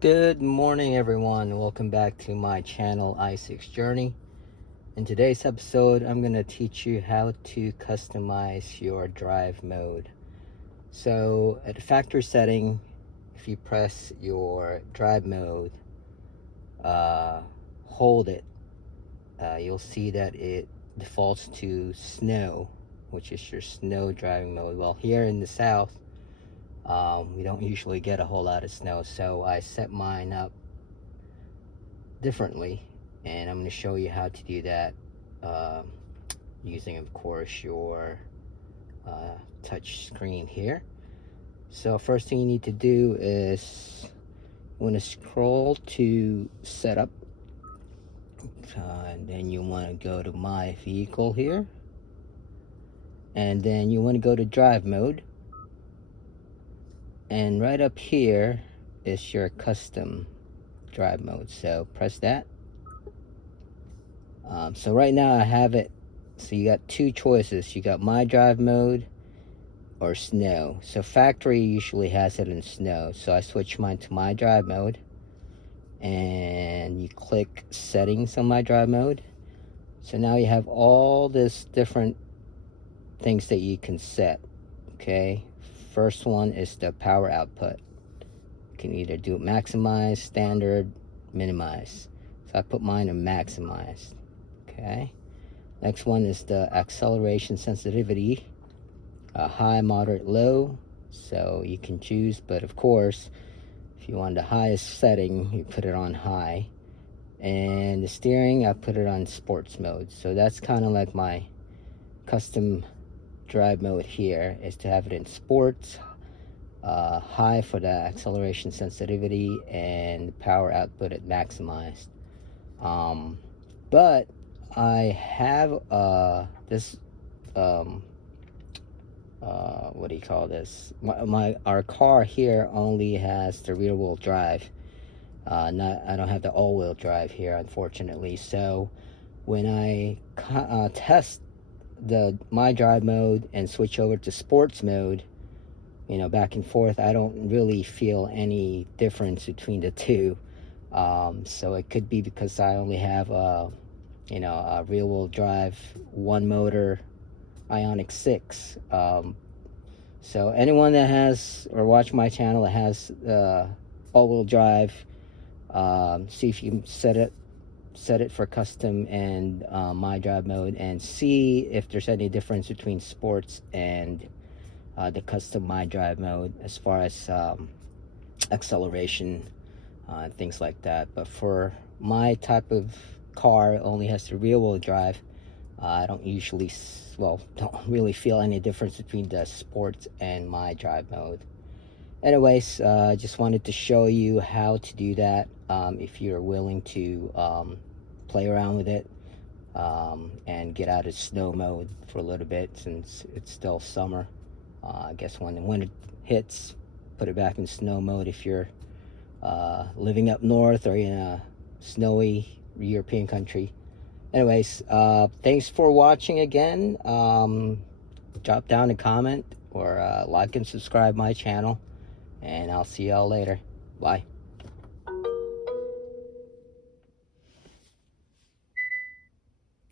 Good morning, everyone. Welcome back to my channel, i6 Journey. In today's episode, I'm going to teach you how to customize your drive mode. So at the factory setting, if you press your drive mode, hold it, you'll see that it defaults to snow, which is your snow driving mode. Well, here in the south, we don't usually get a whole lot of snow, so I set mine up differently, and I'm going to show you how to do that using, of course, your touch screen here. So first thing you need to do is you want to scroll to setup, and then you want to go to my vehicle here, and then you want to go to drive mode, and right up here is your custom drive mode, so press that. So right now I have it, so you got two choices. You got my drive mode or snow. So factory usually has it in snow, so I switch mine to my drive mode, and you click settings on my drive mode. So now you have all this different things that you can set. Okay, first one is the power output. You can either do it maximize, standard, minimize. So I put mine in maximized. Okay, next one is the acceleration sensitivity, high, moderate, low. So you can choose, but of course if you want the highest setting, you put it on high. And the steering, I put it on sports mode. So that's kind of like my custom drive mode here, is to have it in sports, high for the acceleration sensitivity, and power output at maximized. But I have this what do you call this, our car here only has the rear wheel drive. I don't have the all-wheel drive here, unfortunately. So when I test my drive mode and switch over to sports mode, back and forth, I don't really feel any difference between the two. So it could be because I only have a rear wheel drive, one motor Ioniq 6. So anyone that has or watch my channel that has all-wheel drive, see if you can set it for custom and my drive mode, and see if there's any difference between sports and the custom my drive mode as far as acceleration and things like that. But for my type of car, it only has the rear wheel drive. I don't usually, don't really feel any difference between the sports and my drive mode. Anyways, just wanted to show you how to do that if you're willing to play around with it and get out of snow mode for a little bit, since it's still summer. I guess when the winter hits, put it back in snow mode if you're living up north or in a snowy European country. Anyways, thanks for watching again. Drop down a comment or like and subscribe my channel, and I'll see y'all later. Bye.